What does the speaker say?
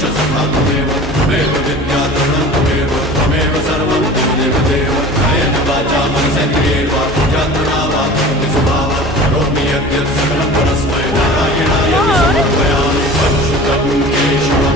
सर्वश्च सखा त्वमेव त्वमेव विद्याधरणं त्वमेव त्वमेव सर्वं देव देव कायेन वाचा मनसेन्द्रियैर्वा बुद्ध्यात्मना वा करोमि स्वभावात् करोमि यद्यत् सकलं परस्मै नारायणाय समर्पयामि अच्युतं केशवम्